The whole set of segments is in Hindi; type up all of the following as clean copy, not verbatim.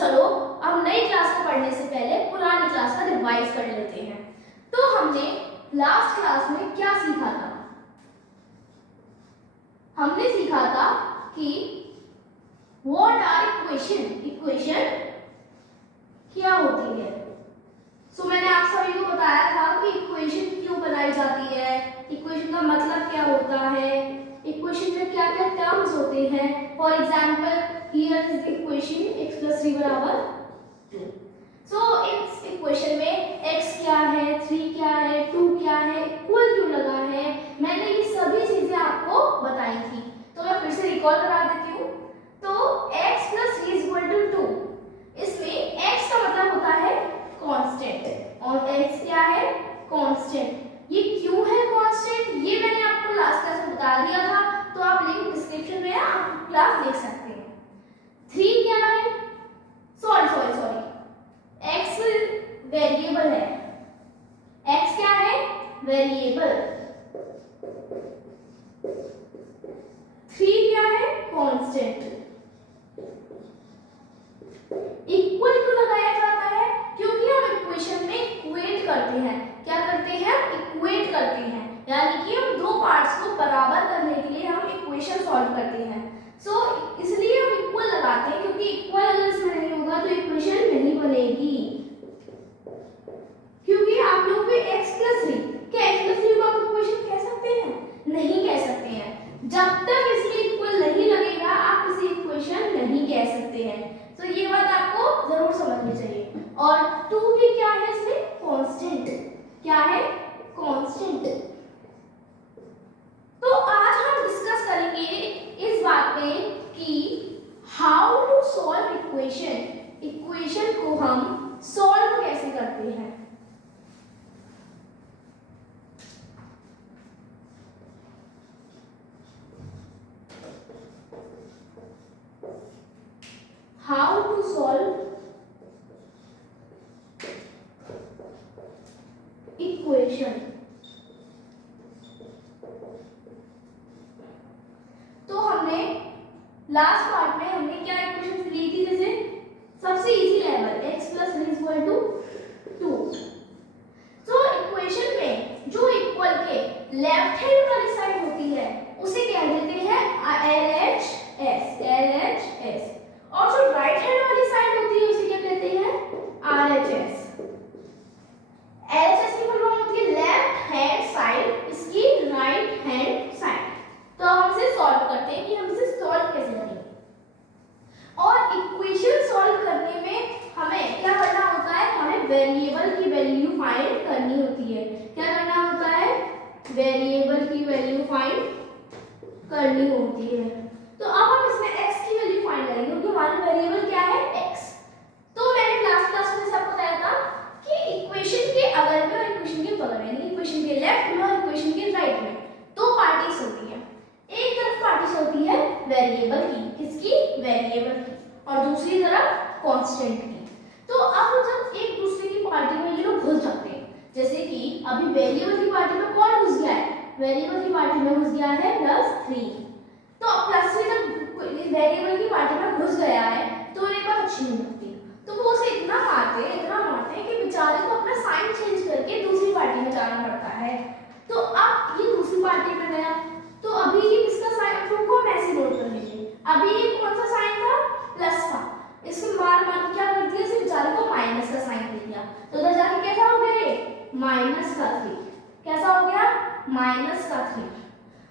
चलो अब नई क्लास को पढ़ने से पहले पुरानी क्लास का रिवाइज कर लेते हैं। तो हमने लास्ट क्लास में क्या सीखा था? हमने सीखा था कि व्हाट आर इक्वेशन, इक्वेशन क्या होती है। सो मैंने आप सभी को बताया था कि इक्वेशन क्यों बनाई जाती है, इक्वेशन का मतलब क्या होता है, इक्वेशन में क्या क्या टर्म्स होते हैं। For example here is equation x + 3 = 2। सो इस इक्वेशन में x क्या है, 3 क्या है, 2 क्या है, इक्वल क्यों लगा है, मैंने ये सभी चीजें आपको बताई थी। तो मैं फिर से रिकॉल करा देती हूँ। तो x + 3 = 2, इसमें x का मतलब होता है कांस्टेंट और x क्या है, कांस्टेंट। ये क्यों है कांस्टेंट, ये मैंने आपको लास्ट क्लास में बता दिया था, तो आप लिंक डिस्क्रिप्शन में आप क्लास देख सकते हैं। 3 क्या है, सॉरी x वेरिएबल है, x क्या है, वेरिएबल। 3 क्या है, कांस्टेंट। इक्वल क्यों लगाया जाता है, क्योंकि हम इक्वेशन में इक्वेट करते हैं। क्या करते हैं, इक्वेट करते हैं, यानी कि हम दो पार्ट्स को बराबर करने के लिए हम इक्वेशन सॉल्व करते हैं। सो इसलिए हम इक्वल लगाते हैं, क्योंकि इक्वल अगर इसमें नहीं होगा तो इक्वेशन नहीं बनेगी। क्योंकि आप लोग भी x + 3, क्या x + 3 को आप इक्वेशन कह सकते हैं? नहीं कह सकते हैं। जब तक इसमें इक्वल नहीं लगेगा आप इसे इक्वेशन नहीं कह सकते हैं। तो ये बात आपको जरूर समझनी चाहिए। और 2 भी क्या है, इसमें कांस्टेंट। क्या है, कांस्टेंट। तो आज हम डिस्कस करेंगे इस बात पे कि how to solve equation, equation को हम सॉल्व कैसे करते हैं। How to solve equation। तो हमने लास्ट पार्ट में हमने क्या इक्वेशन ली थी, जैसे सबसे इजी लेवल x + 3 = 2। तो इक्वेशन में जो इक्वल के लेफ्ट हैंड वाली साइड होती है उसे कह देते हैं LHS, और जो राइट हैंड वाली साइड होती है उसे क्या कहते हैं, RHS। LHS की फुल फॉर्म होती है लेफ्ट हैंड साइड, इसकी राइट हैंड साइड। तो हम इसे सॉल्व करते हैं कि हम इसे सॉल्व कैसे करेंगे। और इक्वेशन सॉल्व करने में हमें क्या करना होता है, हमें वेरिएबल की वैल्यू फाइंड करनी होती है। क्या करना होता है, वेरिएबल की वैल्यू फाइंड करनी होती है। तो अब हम इसमें x की वैल्यू फाइंड करेंगे, क्योंकि हमारा वेरिएबल क्या है, x। तो मैंने लास्ट क्लास में आपको बताया था कि इक्वेशन के अगल में और इक्वेशन के बगल में, यानी इक्वेशन के लेफ्ट में और इक्वेशन के राइट में दो पार्टीज होती है। एक तरफ पार्टीज होती है वेरिएबल की, किसकी, वेरिएबल की, और दूसरी तरफ कांस्टेंट की। तो अब जब एक दूसरे की पार्टी में ये लोग घुस जाते हैं, जैसे कि अभी वेरिएबल की पार्टी में कौन घुस गया है, वेरिएबल की पार्टी में घुस गया है +3। तो +3 जब वेरिएबल की पार्टी में घुस गया है तो उन्हें बात अच्छी नहीं लगती, तो वो उसे इतना मारते हैं कि बेचारे को अपना साइन चेंज करके दूसरी पार्टी में जाना पड़ता है। तो अब ये दूसरी पार्टी में गया, तो अभी ये किसका साइन, तुमको हम ऐसे नोट कर लीजिए, अभी ये कौन सा साइन था, प्लस था, इसको मार के क्या कर दिया, इस बेचारे को माइनस का साइन दे दिया। तो उधर जाके कैसा हो गया, ये -3, कैसा हो गया, -3।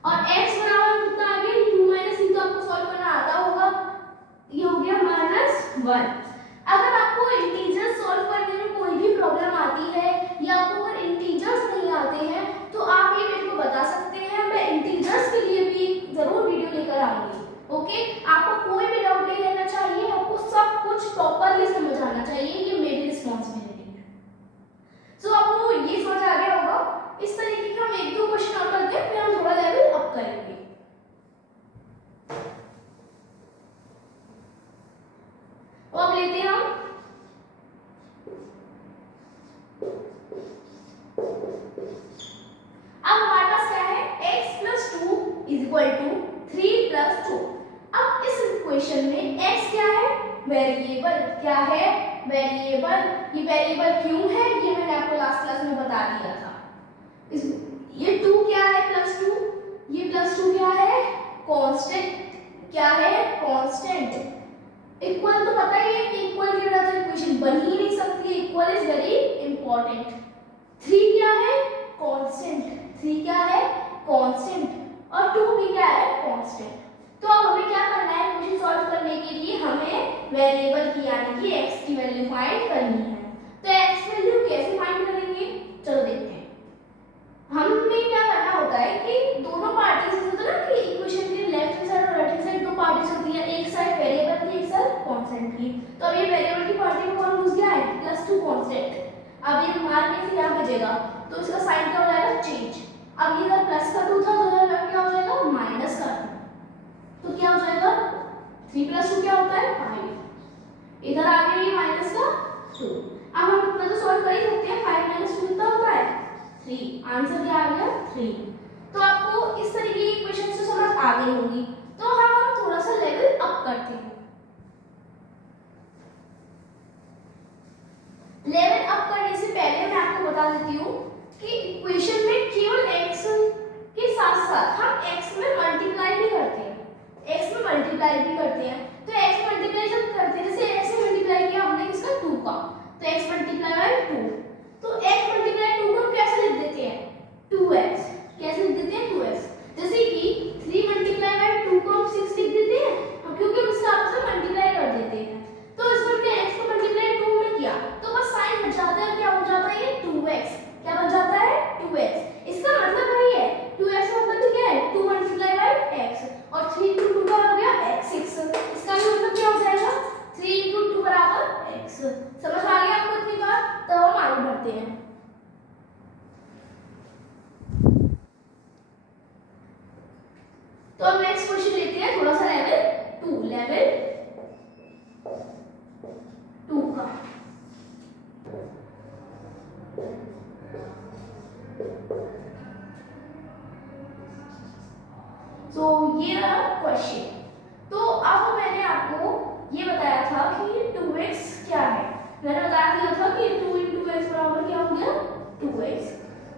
और x बराबर कितना आ गया, 2 - 3 तो आपको सॉल्व करना आता होगा, ये हो गया -1। अगर आपको इंटीजर्स सॉल्व करने में कोई भी प्रॉब्लम आती है या आपको अगर इंटीजर्स नहीं आते हैं तो आप ये मेरे को बता सकते हैं, मैं इंटीजर्स के लिए भी जरूर वीडियो लेकर आऊंगी। ओके, आपको कोई भी डाउट नहीं रहना चाहिए, आपको सब कुछ प्रॉपरली समझ आना चाहिए, ये मेरी रिस्पॉन्सिबिलिटी है। सो आपको ये समझ आ गया होगा। इस तरीके का हम 1-2 क्वेश्चन और करते हैं, फिर हम थोड़ा लेवल अप करेंगे। अब लेते हैं हम अब हमारे पास क्या है, x + 2 = 3 + 2। अब इस इक्वेशन में x क्या है, वेरिएबल क्या है, वेरिएबल। ये वेरिएबल क्यों है ये मैंने आपको लास्ट क्लास में बता दिया था। ये 2 क्या है +2, ये +2 क्या है कांस्टेंट, क्या है कांस्टेंट। इक्वल तो पता ही है, इक्वल के बिना तो इक्वेशन बन ही नहीं सकती, इक्वल इज वेरी इंपॉर्टेंट। 3 क्या है कांस्टेंट, 3 क्या है कांस्टेंट और 2 भी क्या है कांस्टेंट। तो अब हमें क्या करना है, क्वेश्चन सॉल्व करने के लिए हमें वेरिएबल की यानी कि x की वैल्यू फाइंड करनी है। तो x वैल्यू कैसे फाइंड करेंगे, चलो देखते हैं। हमने क्या करना होता है कि दोनों पार्टीज होता है ना कि इक्वेशन के लेफ्ट हैंड साइड और राइट हैंड साइड दो पार्टीज होती है, एक साइड वेरिएबल की एक साइड कांस्टेंट की। तो अब ये वेरिएबल की पार्टी में कौन घुस गया है +2 कांस्टेंट। अब ये मार के यहाँ भेजेगा तो इसका साइन क्या हो जाएगा चेंज। अब ये इधर प्लस का 2 था तो इधर क्या हो जाएगा माइनस का 2, तो क्या हो जाएगा 3 + 2 क्या होता है 5, इधर आ गया ये माइनस का 2। अब हम इतना तो सॉल्व कर ही सकते हैं, 5 - 2 कितना होता है 3, आंसर क्या आ गया 3। तो आपको इस तरीके की इक्वेशन से समझ आ गई होगी। तो हम थोड़ा सा लेवल अप करते हैं। लेवल अप करने से पहले मैं आपको बता देती हूँ कि इक्वेशन में केवल x के साथ साथ हम x में मल्टीप्लाई भी करते हैं, x में मल्टीप्लाई भी करते हैं। तो x मल्टीप्लाई जब करते हैं, जैसे x से मल्टीप्लाई किया हमने किसका 2 का, तो x मल्टीप्लाई 2, तो x मल्टीप्लाई 2 को हम कैसे लिख देते हैं 2x, कैसे लिख देते हैं 2x। जैसे कि 3 मल्टीप्लाई 2 को हम 6 लिख देते हैं, क्योंकि हम इसका आपस में मल्टीप्लाई कर देते हैं। तो इसमें हमने x को मल्टीप्लाई 2 में किया तो बस साइन हट जाता है, क्या हो जाता है ये 2x, क्या बन जाता है 2x। इसका मतलब वही है 2x का मतलब क्या है 2 × x और 3 × 2 का हो गया x 6, इसका भी मतलब क्या हो जाएगा 3 × 2 = x। समझ आ गया आपको इतनी बात, तो हम आगे बढ़ते हैं। तो अब नेक्स्ट क्वेश्चन लेते हैं थोड़ा सा लेवल 2 का। तो ये रहा क्वेश्चन। तो अब मैंने आपको ये बताया था कि 2x क्या है, मैंने बता दिया था कि 2 × x बराबर क्या हो गया 2x।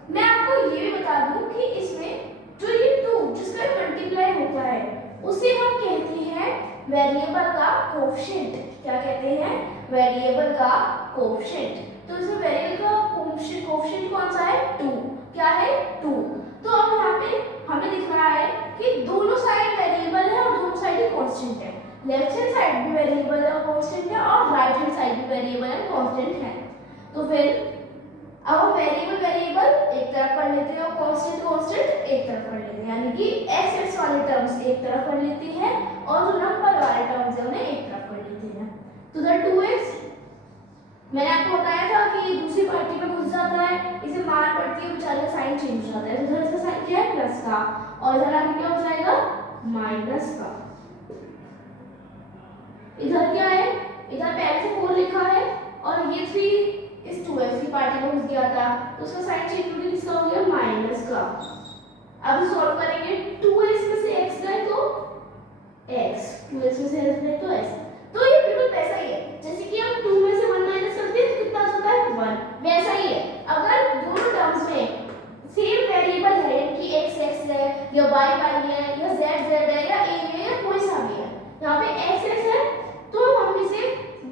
मैं आपको ये भी बता दूं कि इसमें जो ये 2 जिसका मल्टीप्लाई होता है उसे हम कहते हैं वेरिएबल का कोएफिशिएंट। क्या कहते हैं वेरिएबल का कोएफिशिएंट। तो इसमें वेरिएबल का कोएफिशिएंट कौन सा है 2, क्या है 2। तो अब यहाँ पे हमें दिख रहा है कि दोनों साइड वेरिएबल है और दोनों साइड कांस्टेंट है, लेफ्ट हैंड साइड भी वेरिएबल है और कांस्टेंट है और राइट हैंड साइड भी वेरिएबल है कांस्टेंट है। तो फिर अब हम वेरिएबल एक तरफ कर लेते हैं और कांस्टेंट एक तरफ कर लेते हैं, यानी कि x वाले टर्म्स एक तरफ कर लेते हैं और जो नंबर वाले टर्म्स है उन्हें एक तरफ कर लेते हैं। तो इधर 2x मैंने आपको बताया था कि ये दूसरी पार्टी में घुस जाता है, इसे मार पड़ती है बेचारे का साइन चेंज हो जाता है। तो इधर इसका साइन क्या है प्लस का और इधर आगे क्या हो जाएगा माइनस का। इधर क्या है, इधर पहले से 4 लिखा है और ये 3 इस 2x की पार्टी में घुस गया था तो उसका साइन चेंज होकर किसका हो गया माइनस का। अब सॉल्व करेंगे 2x में से x गए तो x, 2x में से x गए तो x। तो ये बिल्कुल वैसा ही है जैसे कि हम 2 में से 1 माइनस करते हैं तो कितना होता है 1, वैसा ही है। अगर दोनों टर्म्स में सेम वेरिएबल है कि x x है या y y है या z z है या a है या कोई सा भी है, यहाँ पे x x है तो हम इसे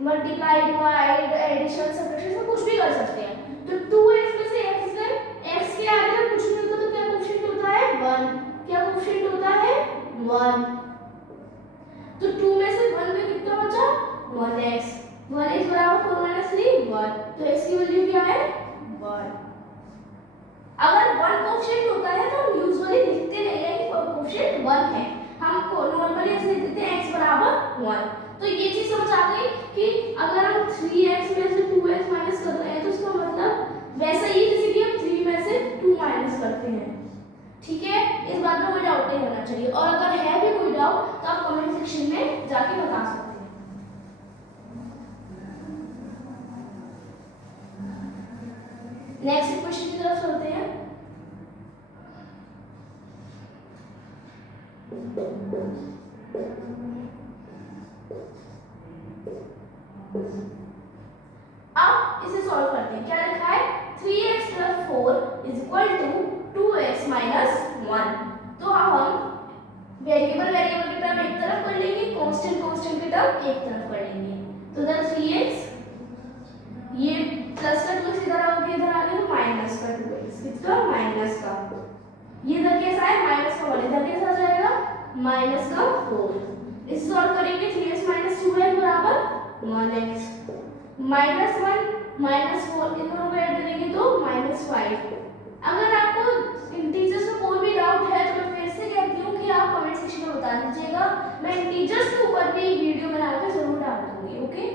मल्टीप्लाई डिवाइड एडिशन सब्ट्रैक्शन सब कुछ भी कर सकते हैं। तो 2x में से x है, x के आगे जब कुछ नहीं होता तो क्या कोएफिशिएंट होता है 1, क्या कोएफिशिएंट होता है 1। तो 2 में से 1 में कितना बचा 1x, 1x बराबर 4 - 3 1, तो x की वैल्यू क्या है 1। अगर 1 कोएफिशिएंट होता है तो हम यूजुअली लिखते नहीं है कि कोएफिशिएंट 1 है, हम नॉर्मली ऐसे लिख देते हैं x बराबर 1। तो ये चीज समझ आ गई कि अगर हम 3x में से 2x माइनस कर रहे हैं तो इसका मतलब वैसा ही जैसे कि हम 3 में से 2 माइनस करते हैं। ठीक है, इस बात में कोई डाउट नहीं होना चाहिए और अगर है भी कोई डाउट तो आप कमेंट सेक्शन में जाके बता सकते हैं। नेक्स्ट क्वेश्चन की तरफ चलते हैं। अब इसे सॉल्व करते हैं। क्या लिखा है 3x + 4 = 2x - 1। तो अब हम वेरिएबल की टर्म एक तरफ कर लेंगे, कांस्टेंट की टर्म एक तरफ कर लेंगे। तो इधर 3x, ये प्लस का 2 इधर आ गया, इधर आ गया तो माइनस का 2x, कितना माइनस का, ये इधर कैसा है माइनस का 1, इधर कैसा आ जाएगा माइनस का 4। इसे सॉल्व करेंगे 3x - 2y = 1x, -1 -4 इन दोनों को ऐड करेंगे तो -5। अगर आपको इंटीजर्स में कोई भी डाउट है तो मैं फिर से कहती हूँ कि आप कमेंट सेक्शन में बता दीजिएगा, मैं इंटीजर्स के ऊपर भी एक वीडियो बनाकर जरूर डाल दूंगी। ओके,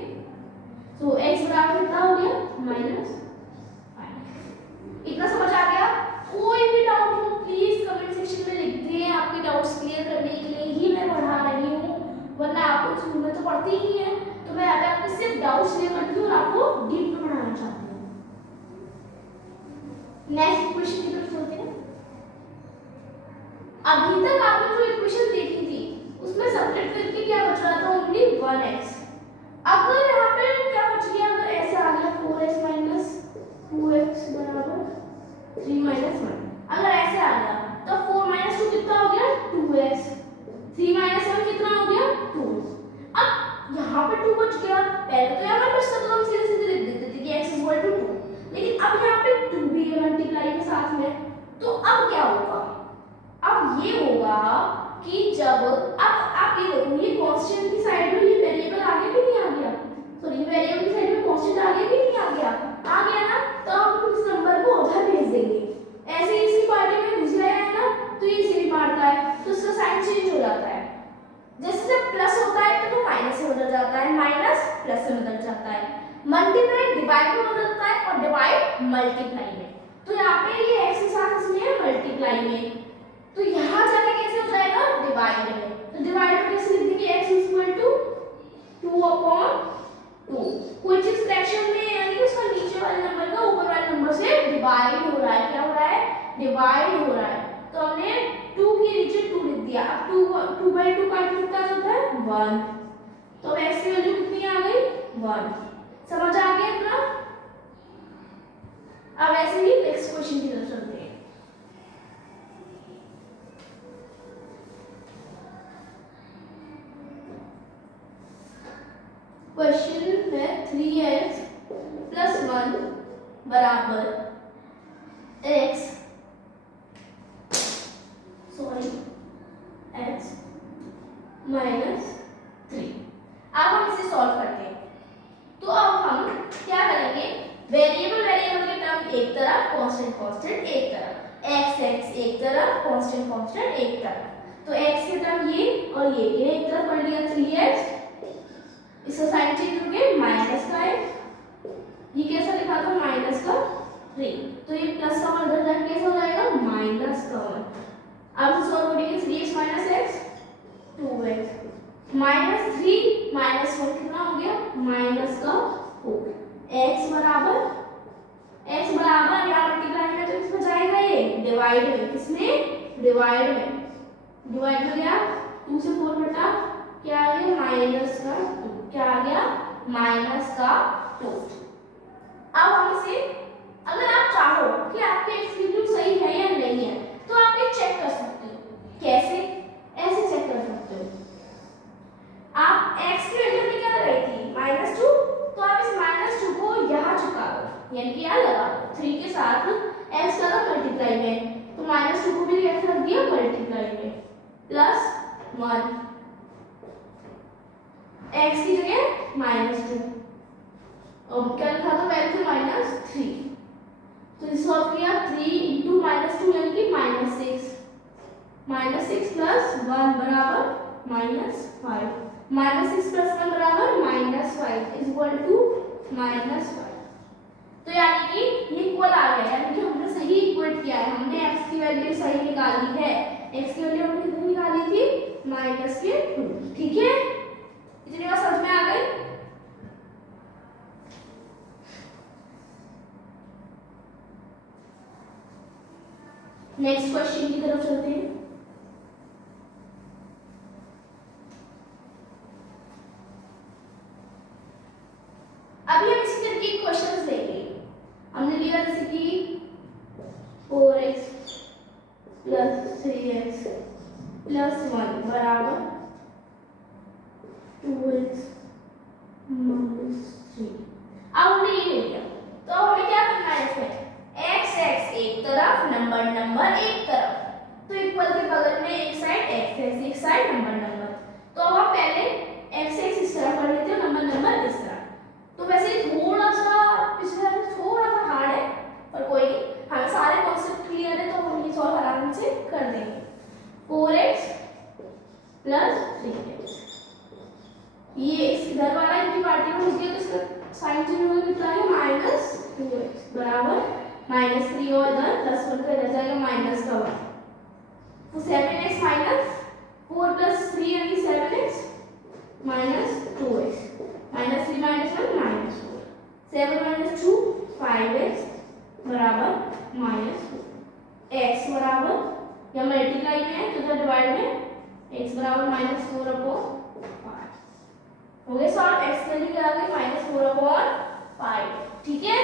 तो x बराबर कितना हो गया -5। इतना समझ आ गया? कोई भी डाउट हो प्लीज कमेंट सेक्शन में लिख दें, आपके डाउट्स क्लियर करने के लिए ही मैं पढ़ा रही हूँ, वरना आप स्कूल में तो पढ़ती ही हैं। तो मैं अभी आपके सिर्फ डाउट्स क्लियर करती हूँ और आपको डीप में पढ़ाना चाहती हूँ। नेक्स्ट क्वेश्चन की तरफ चलते हैं। अभी तक आपने जो इक्वेशन देखी थी उसमें सब्ट्रैक्ट करके क्या बच रहा था, ओनली 1x। अगर यहाँ पे क्या बच गया, अगर ऐसे आ गया 4x - 2x = 3 - 1, अगर ऐसे आ गया तो 4 - 2 कितना हो गया 2x, 3 - 1 कितना हो गया 2। अब यहाँ पे 2 बच गया, पहले तो यहाँ पे बचता तो हम सीधे सीधे लिख देते थे कि x = 2, लेकिन अब यहाँ पे 2 भी है मल्टीप्लाई के साथ में। तो अब क्या होगा, अब ये होगा कि जब अब आप ये देखो, ये कांस्टेंट की साइड में ये वेरिएबल आगे भी नहीं आ गया, सॉरी ये वेरिएबल की साइड में कांस्टेंट आगे भी नहीं आ गया, आ गया ना, तो हम इस नंबर को उधर भेज देंगे। ऐसे ही इसकी पार्टी में घुस गया है ना, तो ये इसे भी मारता है तो इसका साइन चेंज हो जाता है। जैसे जब प्लस होता है तो माइनस से बदल जाता है, माइनस प्लस से बदल जाता है, मल्टीप्लाई डिवाइड में बदलता है और डिवाइड मल्टीप्लाई में। तो यहाँ पे ये x के साथ इसमें है मल्टीप्लाई में, तो यहाँ जाके कैसे हो जाएगा डिवाइड में। तो डिवाइड में कैसे लिख देंगे x = 2/2। कोई चीज फ्रैक्शन में यानी कि उसका नीचे वाले नंबर का ऊपर वाले नंबर से डिवाइड हो रहा है, क्या हो रहा है डिवाइड हो रहा है। तो हमने 2 के नीचे 2 लिख दिया, अब 2/2 काट के कितना होता है 1, तो x की वैल्यू कितनी आ गई 1। समझ आ गया इतना? अब ऐसे ही नेक्स्ट क्वेश्चन की तरफ चलते हैं। क्वेश्चन में 3x + 1 = x -3। अब हम इसे सॉल्व करते हैं। तो अब हम क्या करेंगे, वेरिएबल के टर्म एक तरफ, कांस्टेंट एक तरफ, x एक तरफ, कांस्टेंट एक तरफ। तो x के टर्म ये और ये एक तरफ कर लिया 3x, इसका साइन चेंज हो गया माइनस का है, ये कैसा लिखा था -3, तो ये प्लस का 1 इधर जाके कैसा हो जाएगा -1। अब इसे सॉल्व करेंगे 3x - x 2x, -3 - 1 कितना हो गया -4। x बराबर यहाँ मल्टीप्लाई में तो किसमें जाएगा, ये डिवाइड में, किसमें डिवाइड में, डिवाइड में गया 2 से 4 घटा, क्या आ गया -2, क्या आ गया -2। अब हम इसे, अगर आप चाहो कि आपके x की वैल्यू सही है या नहीं है तो आप ये चेक कर सकते हो। कैसे? ऐसे चेक कर सकते हो, आप x की वैल्यू में क्या लगाई थी -2, तो आप इस -2 को यहाँ चुका दो, यानी कि यहाँ लगा दो 3 के साथ x का मल्टीप्लाई में, तो -2 को भी कैसे रख दिया मल्टीप्लाई में, +1 x की जगह -2 और क्या लिखा था पहले से -3, तो इसे सॉल्व किया 3 × -2 यानी कि -6 + 1 बराबर -5, -6 + 1 बराबर -5 = -5। तो यानी कि ये इक्वल आ गया, यानी कि हमने सही इक्वेट किया है, हमने x की वैल्यू सही निकाली है। x की वैल्यू हमने कितनी निकाली थी -2। ठीक है, इतनी बात समझ में आ गई? नेक्स्ट क्वेश्चन की तरफ चलते हैं। अभी हम इसी तरीके के क्वेश्चंस लेंगे। हमने लिया जैसे कि 4x + 3x + 1 बराबर 2x - 3। अब हमने ये ले लिया, तो हमें क्या करना है इसमें, x x एक तरफ, नंबर एक तरफ, तो इक्वल के बगल में एक साइड x x एक साइड नंबर। तो अब हम पहले x x इस तरह कर लेते हैं, नंबर इस तरह। तो वैसे थोड़ा सा पिछले से थोड़ा सा हार्ड है, पर कोई नहीं, हमें सारे कॉन्सेप्ट क्लियर है, तो हम ये सॉल्व आराम से कर देंगे। 4x + 3x, ये इधर वाला इनकी पार्टी में हो गया, तो इसका साइन चेंज होगा, कितना है -2x बराबर -3 और इधर +1 का इधर जाएगा माइनस का 1, तो 7x - 4 + 3 यानी 7x - 2x, -3 - 1 -4, 7 - 2 5x बराबर -2, x बराबर या मल्टीप्लाई में है तो इधर डिवाइड में x बराबर -4/5 हो गया सॉल्व। x वैल्यू क्या आ गई -4/5, ठीक है।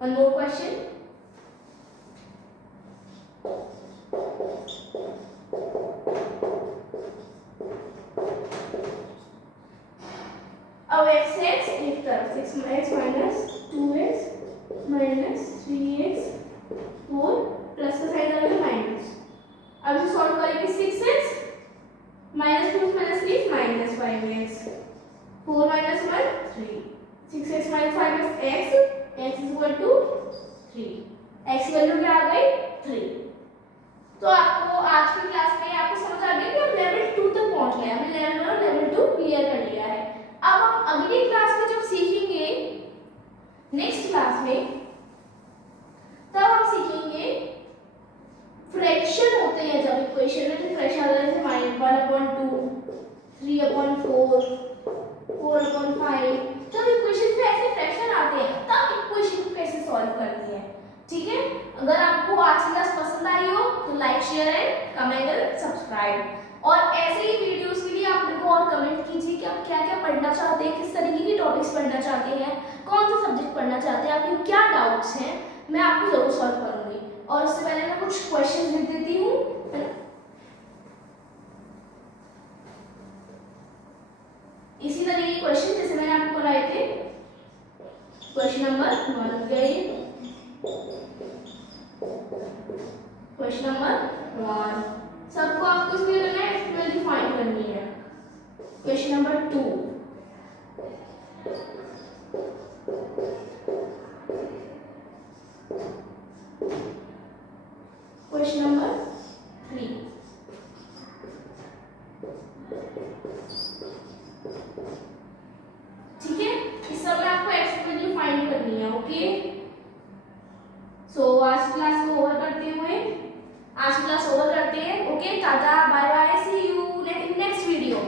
One more question. अब x एक तरफ 6x - 2x - 3x 4 प्लस का साइन आएगा माइनस। अब इसे सॉल्व करेंगे 6x - 2 - 3 -5x 4 - 1 3 6x - 5x x = 3, x value क्या आ गई 3। तो आपको आज की क्लास में आपको समझ आ गया कि हम लेवल 2 तक पहुंच गए, हमने लेवल 2 क्लियर कर लिया है। अब हम अगली क्लास में जब सीखेंगे, नेक्स्ट क्लास में, तब हम सीखेंगे फ्रैक्शन होते हैं, जब इक्वेशन में फ्रैक्शन आता है, जैसे -1/2 3/4 4/5, जब इक्वेशन में ऐसे फ्रैक्शन आते हैं तब इक्वेशन को कैसे सॉल्व करनी है, ठीक है। अगर आपको आज की क्लास पसंद आई हो तो like share and comment and subscribe, और ऐसे ही वीडियोस के लिए आप मेरे को और कमेंट कीजिए कि आप क्या क्या पढ़ना चाहते हैं, किस तरीके की टॉपिक्स पढ़ना चाहते हैं, कौन सा सब्जेक्ट पढ़ना चाहते हैं, आपके क्या डाउट्स हैं, मैं आपको जरूर सॉल्व करूंगी। और उससे पहले मैं कुछ क्वेश्चंस लिख देती हूँ, है ना। इसी तरीके के क्वेश्चन जैसे मैंने आपको बनाए थे। क्वेश्चन नंबर 1 गई, क्वेश्चन नंबर 1 सबको आपको इसमें करना है, वैल्यू फाइंड करनी है। क्वेश्चन नंबर 2, क्वेश्चन नंबर 3, ठीक है। इस सब में आपको x की वैल्यू फाइंड करनी है, ओके। सो आज क्लास को ओवर करते हैं, ओके। टाटा, bye bye, see you in next video.